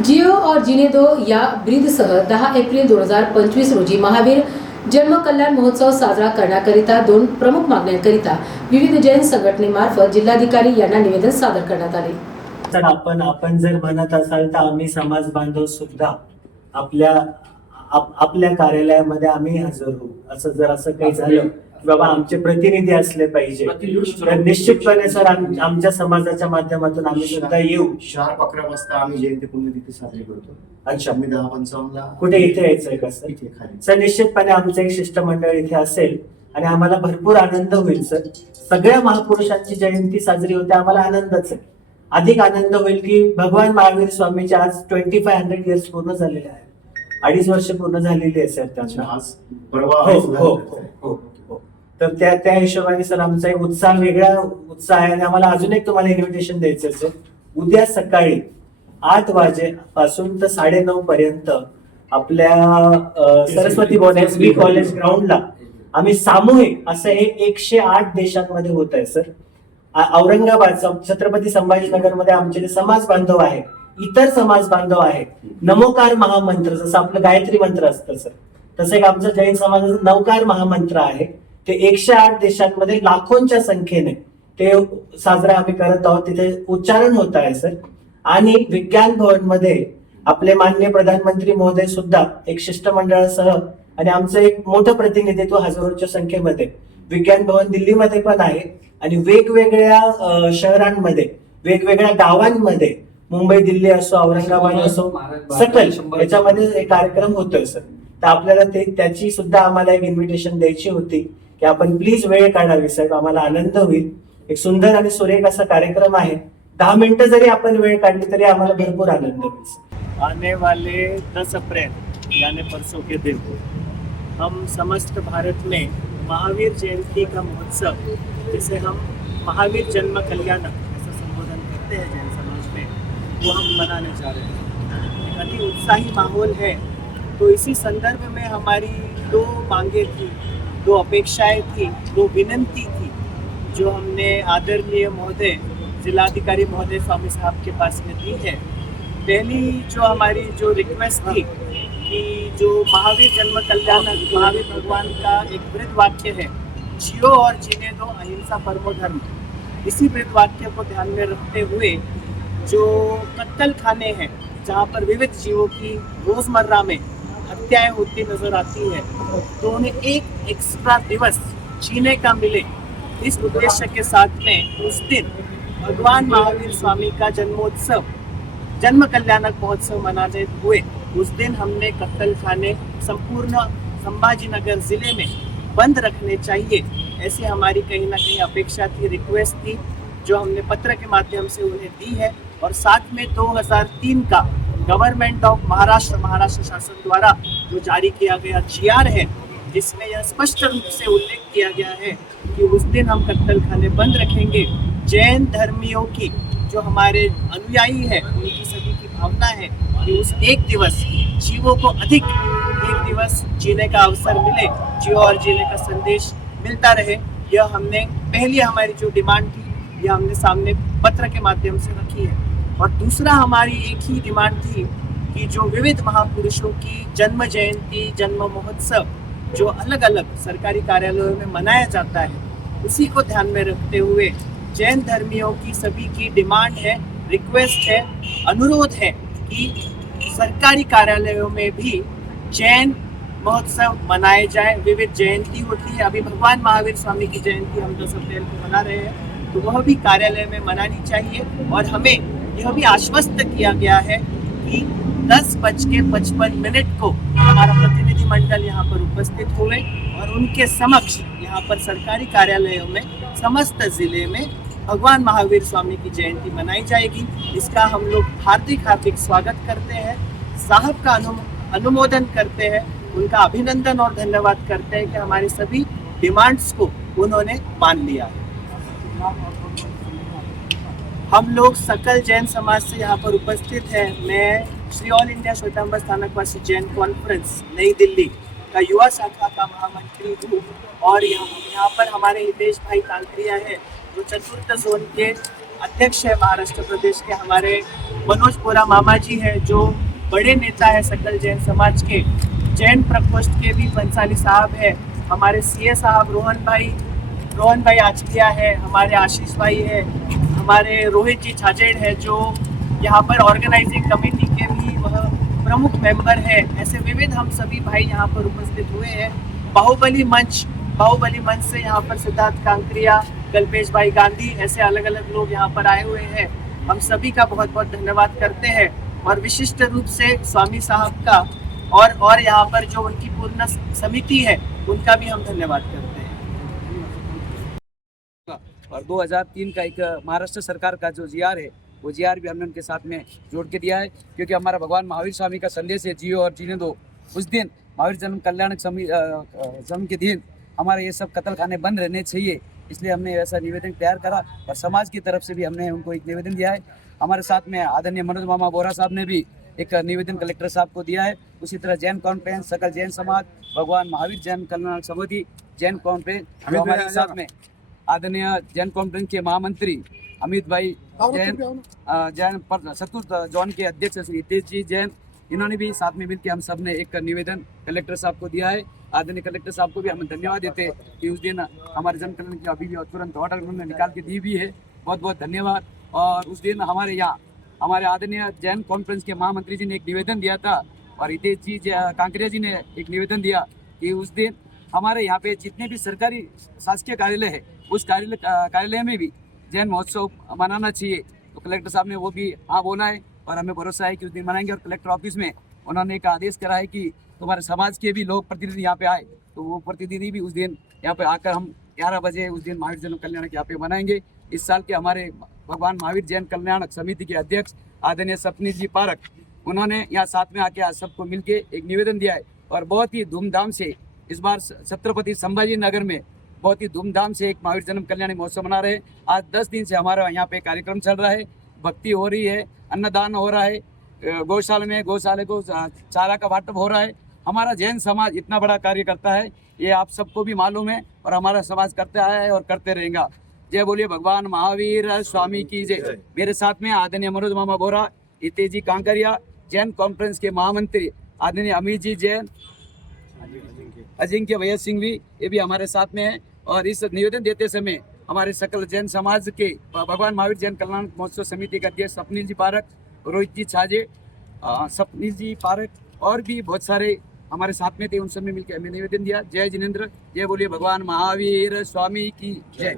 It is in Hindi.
जिओ और जीने दो या ब्रीदसह 10 एप्रिल 2025 रोजी महावीर जन्म कल्याण महोत्सव साजरा करण्याकरिता दोन प्रमुख मागण्यांकरिता विविध जैन संघटनेमार्फत जिल्हाधिकारी यांना निवेदन सादर करण्यात आले। तर आपण जर म्हणत असाल तर आम्ही समाज बांधव सुद्धा आपल्या कार्यालयामध्ये आम्ही हजर होऊ। असं जर असं काही झालं की बाबा आमचे प्रतिनिधी असले पाहिजे तर निश्चितपणे सर आमच्या समाजाच्या माध्यमातून आम्ही सुद्धा येऊ। 11 वाजता आम्ही जयंती पुण्यतिथी साजरी करतो। अच्छा, आम्ही 10:55 कुठे इथे यायचंय का सर? इथे खाली सर निश्चितपणे आमचं एक शिष्टमंडळ इथे असेल आणि आम्हाला भरपूर आनंद होईल सर। सगळ्या महापुरुषांची जयंती साजरी होते, आम्हाला आनंदच आहे। अधिक आनंद होईल की भगवान महावीर स्वामीचे आज 2500 इयर्स पूर्ण झालेले आहेत, 2.5 वर्ष पूर्ण झालेली आहे सर त्यांना आज परवा हो। तर त्या हिशोबाने सर आमचा एक वेगळा उत्साह आहे आणि आम्हाला अजून एक तुम्हाला इन्व्हिटेशन द्यायचं आहे सर। उद्या सकाळी 8 वाजेपासून तर 9:30 पर्यंत आपल्या सरस्वती बोर्ड कॉलेज ग्राउंडला आम्ही सामूहिक असं हे 108 देशांमध्ये होत आहे सर। औरंगाबाद छत्रपती संभाजीनगरमध्ये आमचे जे समाज बांधव आहेत, इतर समाज बांधव आहेत, नमोकार महामंत्र जसं आपलं गायत्री मंत्र असतं सर, तसं एक आमचं जैन समाजाचं नवकार महामंत्र आहे। ते 108 देशांमध्ये लाखोंच्या संख्येने ते साजरा आम्ही करत आहोत, तिथे उच्चारण होत आहे सर। आणि विज्ञान भवन मध्ये आपले माननीय प्रधानमंत्री महोदय सुद्धा एक शिष्टमंडळासह आणि आमचं एक मोठं प्रतिनिधित्व हजारोच्या संख्येमध्ये विज्ञान भवन दिल्लीमध्ये पण आहे आणि वेगवेगळ्या शहरांमध्ये वेगवेगळ्या गावांमध्ये मुंबई दिल्ली असो औरंगाबाद असो सकल याच्यामध्ये एक कार्यक्रम होतोय सर। तर आपल्याला त्याची सुद्धा आम्हाला एक इन्व्हिटेशन द्यायची होती की आपण प्लीज वेळ काढावी साहेब, आम्हाला आनंद होईल। एक सुंदर आणि सुरेख असा कार्यक्रम आहे, 10 मिनिटं जरी आपण वेळ काढली तरी आम्हाला भरपूर आनंद होईल। आने वाले 10 अप्रैल यानी परसों के दिन हम समस्त भारत में महावीर जयंती का महोत्सव, जिसे हम महावीर जन्म कल्याण ऐसा संबोधन करते हैं जैन समाज में, वो हम मनाने जा रहे हैं। एक अति उत्साही माहौल है। तो इसी संदर्भ में हमारी 2 मांगे थी, 2 अपेक्षाएं थी, 2 विनंती थी जो हमने आदरणीय महोदय जिलाधिकारी महोदय स्वामी साहब के पास में दी है। पहली जो हमारी रिक्वेस्ट थी कि जो महावीर जन्म कल्याण महावीर भगवान का एक वृद्ध वाक्य है, जियो और जीने दो अहिंसा परमो धर्म, इसी वृद्ध वाक्य को ध्यान में रखते हुए जो कत्तल खाने हैं जहाँ पर विविध जीवों की रोजमर्रा में हत्याएं होती नजर आती है, तो उन्हें एक एक्स्ट्रा दिवस जीने का मिले, इस उद्देश्य के साथ में उस दिन भगवान महावीर स्वामी का जन्मोत्सव जन्म कल्याणक महोत्सव मनाते हुए उस दिन हमने कत्तल खाने संपूर्ण संभाजीनगर जिले में बंद रखने चाहिए, ऐसी हमारी कहीं ना कहीं अपेक्षा थी, रिक्वेस्ट थी, जो हमने पत्र के माध्यम से उन्हें दी है। और साथ में 2003 का गवर्नमेंट ऑफ महाराष्ट्र शासन द्वारा जो जारी किया गया GR है, जिसमें यह स्पष्ट रूप से उल्लेख किया गया है कि उस दिन हम कत्तल खाने बंद रखेंगे। जैन धर्मियों की जो हमारे अनुयायी है, उनकी सभी की भावना है कि उस एक दिवस जीवों को अधिक एक दिवस जीने का अवसर मिले, जियो और जीने का संदेश मिलता रहे। यह हमने पहली हमारी जो डिमांड थी, यह हमने सामने पत्र के माध्यम से रखी है। और दूसरा हमारी एक ही डिमांड थी कि जो विविध महापुरुषों की जन्म जयंती जन्म महोत्सव जो अलग अलग सरकारी कार्यालयों में मनाया जाता है, उसी को ध्यान में रखते हुए जैन धर्मियों की सभी की डिमांड है, रिक्वेस्ट है, अनुरोध है कि सरकारी कार्यालयों में भी जैन महोत्सव मनाए जाए। विविध जयंती होती है, अभी भगवान महावीर स्वामी की जयंती हम 10 अप्रैल को मना रहे हैं, तो वह भी कार्यालय में मनानी चाहिए। और हमें यह भी आश्वस्त किया गया है कि 10:55 को हमारा प्रतिनिधि मंडल यहाँ पर उपस्थित हुए और उनके समक्ष यहाँ पर सरकारी कार्यालयों में समस्त जिले में भगवान महावीर स्वामी की जयंती मनाई जाएगी। इसका हम लोग हार्दिक स्वागत करते हैं, साहब का अनुमोदन करते हैं, उनका अभिनंदन और धन्यवाद करते हैं कि हमारी सभी डिमांड्स को उन्होंने मान लिया है। हम लोग सकल जैन समाज से यहाँ पर उपस्थित हैं। मैं Shri all India Shwetambar Sthanakvasi Jain conference New Delhi का युवा शाखा का महामंत्री हूँ और यहाँ पर हमारे हितेश भाई कांकरिया है जो चतुर्थ जोन के अध्यक्ष है महाराष्ट्र प्रदेश के, हमारे मनोज बोरा मामा जी है जो बड़े नेता है सकल जैन समाज के, जैन प्रकोष्ठ के भी पंसाली साहब है, हमारे सीए साहब रोहन भाई आचलिया है, हमारे आशीष भाई है, हमारे रोहित जी छाजेड़ है जो यहाँ पर ऑर्गेनाइजिंग कमेटी के भी वह प्रमुख मेंबर है। ऐसे विविध हम सभी भाई यहाँ पर उपस्थित हुए हैं। बाहुबली मंच से यहाँ पर सिद्धार्थ कांकरिया, कल्पेश भाई गांधी, ऐसे अलग अलग लोग यहाँ पर आए हुए हैं। हम सभी का बहुत बहुत धन्यवाद करते हैं और विशिष्ट रूप से स्वामी साहब का और यहाँ पर जो उनकी पूर्ण समिति है उनका भी हम धन्यवाद करते हैं। और 2003 का एक महाराष्ट्र सरकार का जो जीआर है वो जीआर भी हमने उनके साथ में जोड़ के दिया है, क्योंकि हमारा भगवान महावीर स्वामी का संदेश है जियो और जीने दो। उस दिन महावीर जन्म कल्याण जन्म के दिन हमारे ये सब कत्ल खाने बंद रहने चाहिए, इसलिए हमने ऐसा निवेदन तैयार करा और समाज की तरफ से भी हमने उनको एक निवेदन दिया है। हमारे साथ में आदरणीय मनोज मामा बोरा साहब ने भी एक निवेदन कलेक्टर साहब को दिया है। उसी तरह जैन कॉन्फ्रेंस, सकल जैन समाज, भगवान महावीर जैन कल्याण समिति, जैन कॉन्फ्रेंस, जो हमारे साथ में आदरणीय जैन कॉन्फ्रेंस के महामंत्री अमित भाई जैन चतुर्थ जोन के अध्यक्ष श्री हितेश जी जैन, इन्होंने भी साथ में मिलकर हम सब ने एक निवेदन कलेक्टर साहब को दिया है। आदरणीय कलेक्टर साहब को भी हम धन्यवाद देते हैं कि उस दिन हमारे जन कल्याण की अभी भी तुरंत ऑर्डर उन्होंने निकाल के दी भी है, बहुत बहुत धन्यवाद। और उस दिन हमारे यहाँ हमारे आदरणीय जैन कॉन्फ्रेंस के महामंत्री जी ने एक निवेदन दिया था और हितेश जी कांकरिया जी ने एक निवेदन दिया कि उस दिन हमारे यहाँ पे जितने भी सरकारी शासकीय कार्यालय है उस कार्यालय में भी जैन महोत्सव मनाना चाहिए। तो कलेक्टर साहब ने वो भी हाँ बोला है और हमें भरोसा है कि उस दिन मनाएंगे। और कलेक्टर ऑफिस में उन्होंने एक आदेश करा है कि तुम्हारे समाज के भी लोग प्रतिनिधि यहाँ पे आए, तो वो प्रतिनिधि भी उस दिन यहाँ पे आकर हम 11 बजे उस दिन महावीर जन्म कल्याण यहाँ पे मनाएंगे। इस साल के हमारे भगवान महावीर जैन कल्याण समिति के अध्यक्ष आदरणीय सपनीश जी पारक, उन्होंने यहाँ साथ में आके आज सबको मिलके एक निवेदन दिया है और बहुत ही धूमधाम से इस बार छत्रपति संभाजी नगर में बहुत ही धूमधाम से एक महावीर जन्म कल्याण महोत्सव मना रहे हैं। आज 10 दिन से हमारा यहाँ पे कार्यक्रम चल रहा है, भक्ति हो रही है, अन्नदान हो रहा है, गौशाला में गौशाले को चारा का वाटप हो रहा है। हमारा जैन समाज इतना बड़ा कार्य करता है, ये आप सबको भी मालूम है और हमारा समाज करता है और करते रहेगा। जय बोलिए भगवान महावीर स्वामी की जय। मेरे साथ में आदरणीय मनोज मामा बोरा, हितेश जी कांकरिया, जैन कॉन्फ्रेंस के महामंत्री आदरणीय अमित जी जैन, अजिंक्य भैया सिंह भी, ये भी हमारे साथ में है। और इस निवेदन देते समय हमारे सकल जैन समाज के भगवान महावीर जैन कल्याण महोत्सव समिति के अध्यक्ष सपनील जी पारक, रोहित जी छाजे, सपनील जी पारक और भी बहुत सारे हमारे साथ में थे, उन सब ने मिलकर हमें निवेदन दिया। जय जिनेंद्र, जय बोलिए भगवान महावीर स्वामी की जय।